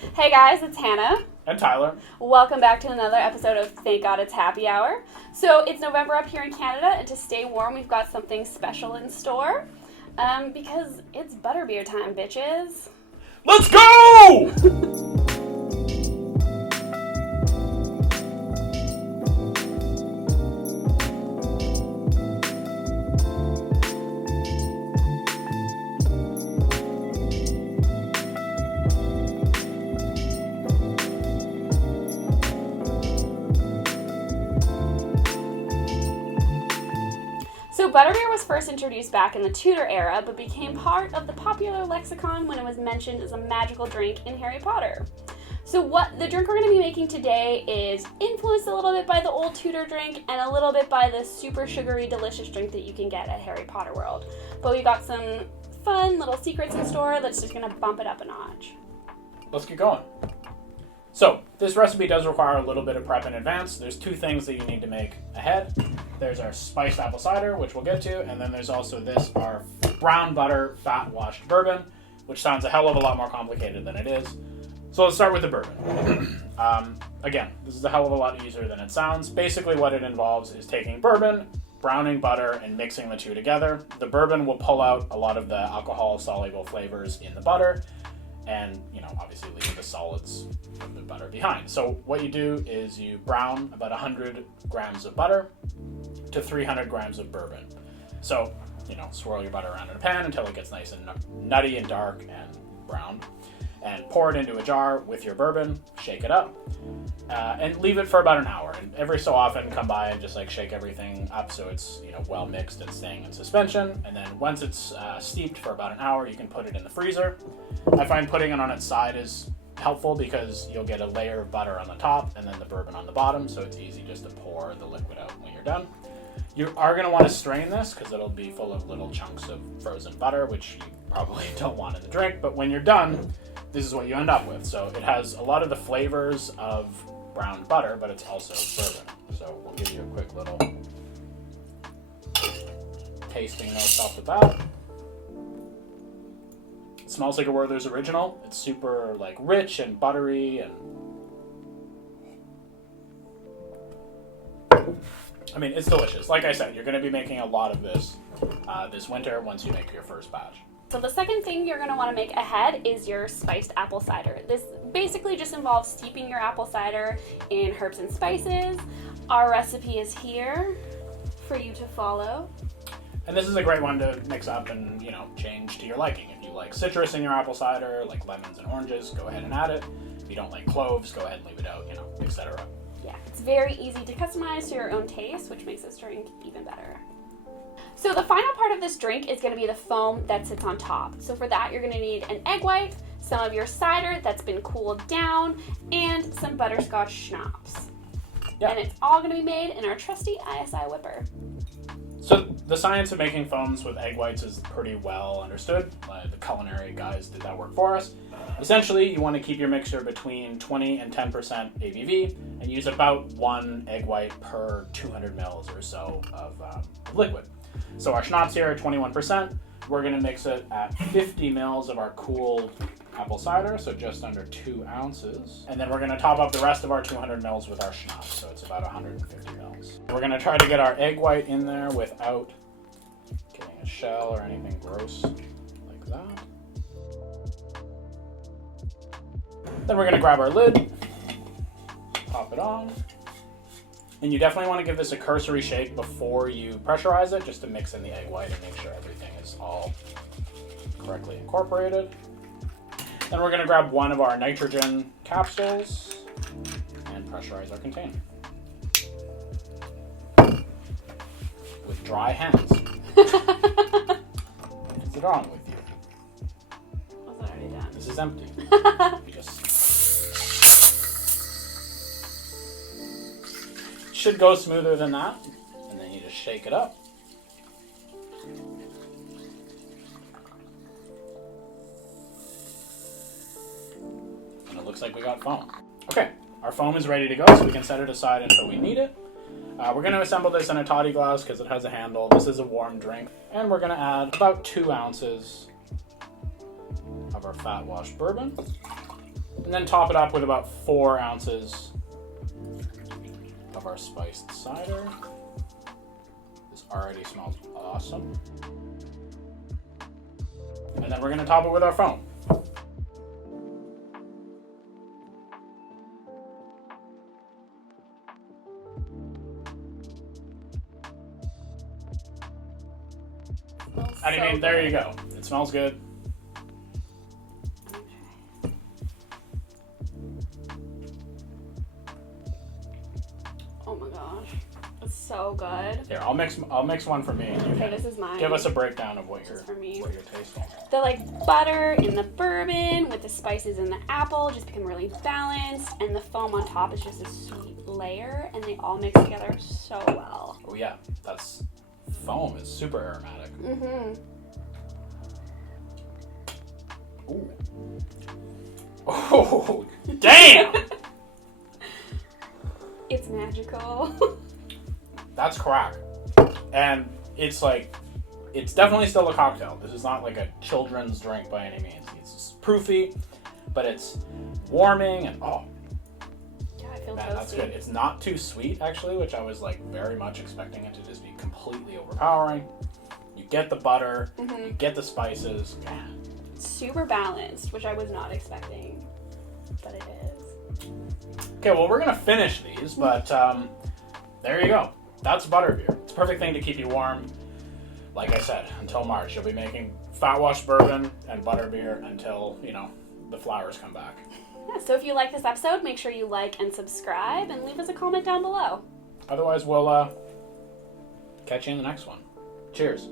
Hey guys, it's Hannah. And Tyler. Welcome back to another episode of Thank God It's Happy Hour. So it's November up here in Canada, and to stay warm, we've got something special in store. Because it's butterbeer time, bitches. Let's go! So butterbeer was first introduced back in the Tudor era, but became part of the popular lexicon when it was mentioned as a magical drink in Harry Potter. So what the drink we're going to be making today is influenced a little bit by the old Tudor drink and a little bit by the super sugary, delicious drink that you can get at Harry Potter World. But we've got some fun little secrets in store that's just going to bump it up a notch. Let's get going. So, this recipe does require a little bit of prep in advance. There's two things that you need to make ahead. There's our spiced apple cider, which we'll get to, and then there's also this, our brown butter fat washed bourbon, which sounds a hell of a lot more complicated than it is. So let's start with the bourbon. Again, this is a hell of a lot easier than it sounds. Basically what it involves is taking bourbon, browning butter, and mixing the two together. The bourbon will pull out a lot of the alcohol-soluble flavors in the butter, and, obviously leave the solids of the butter behind. So what you do is you brown about 100 grams of butter to 300 grams of bourbon. So, swirl your butter around in a pan until it gets nice and nutty and dark and browned. And pour it into a jar with your bourbon, shake it up, and leave it for about an hour. And every so often come by and just shake everything up so it's well mixed and staying in suspension. And then once it's steeped for about an hour, you can put it in the freezer. I find putting it on its side is helpful because you'll get a layer of butter on the top and then the bourbon on the bottom, so it's easy just to pour the liquid out when you're done. You are going to want to strain this because it'll be full of little chunks of frozen butter, which you probably don't want in the drink, but when you're done, this is what you end up with. So it has a lot of the flavors of browned butter, but it's also bourbon. So we'll give you a quick little tasting notes off the bat. It smells like a Werther's Original. It's super rich and buttery, and it's delicious. Like I said, you're going to be making a lot of this this winter once you make your first batch. So the second thing you're going to want to make ahead is your spiced apple cider. This basically just involves steeping your apple cider in herbs and spices. Our recipe is here for you to follow. And this is a great one to mix up and, change to your liking. If you like citrus in your apple cider, like lemons and oranges, go ahead and add it. If you don't like cloves, go ahead and leave it out, etc. Yeah, it's very easy to customize to your own taste, which makes this drink even better. So the final part of this drink is going to be the foam that sits on top. So for that, you're going to need an egg white, some of your cider that's been cooled down, and some butterscotch schnapps. Yep. And it's all going to be made in our trusty ISI whipper. So the science of making foams with egg whites is pretty well understood. The culinary guys did that work for us. Essentially, you want to keep your mixture between 20 and 10% ABV and use about one egg white per 200 mils or so of liquid. So our schnapps here are 21%. We're going to mix it at 50 mils of our cooled apple cider, so just under 2 ounces. And then we're going to top up the rest of our 200 mils with our schnapps, so it's about 150 mils. We're going to try to get our egg white in there without getting a shell or anything gross like that. Then we're going to grab our lid, pop it on. And you definitely want to give this a cursory shake before you pressurize it, just to mix in the egg white and make sure everything is all correctly incorporated. Then we're going to grab one of our nitrogen capsules and pressurize our container. With dry hands. What's wrong with you? Was it already done? This is empty. You just should go smoother than that, and then you just shake it up. And it looks like we got foam. Okay, our foam is ready to go, so we can set it aside until we need it. We're going to assemble this in a toddy glass because it has a handle. This is a warm drink. And we're going to add about 2 ounces of our fat washed bourbon. And then top it up with about 4 ounces of our spiced cider. This already smells awesome. And then we're going to top it with our foam. I mean, there you go. It smells good. Oh my gosh, it's so good. Here, I'll mix one for me. And you Okay, can this is mine. give us a breakdown of what This you're is for me. tasting. The like butter in the bourbon with the spices in the apple just become really balanced, and the foam on top is just a sweet layer, and they all mix together so well. Oh yeah, that's foam is super aromatic. Mm-hmm. Ooh. Oh, damn! It's magical. That's crack. And it's like, it's definitely still a cocktail. This is not like a children's drink by any means. It's proofy, but it's warming and oh. Yeah, I feel Man, toasty. that's good. It's not too sweet actually, which I was like very much expecting it to just be completely overpowering. You get the butter, you get the spices. Man. Super balanced, which I was not expecting, but it is. Okay, well, we're gonna finish these, but there you go. That's butterbeer. It's a perfect thing to keep you warm. Like I said, until March, you'll be making fat wash bourbon and butterbeer until, you know, the flowers come back. Yeah, so if you like this episode, make sure you like and subscribe and leave us a comment down below. Otherwise, we'll catch you in the next one. Cheers.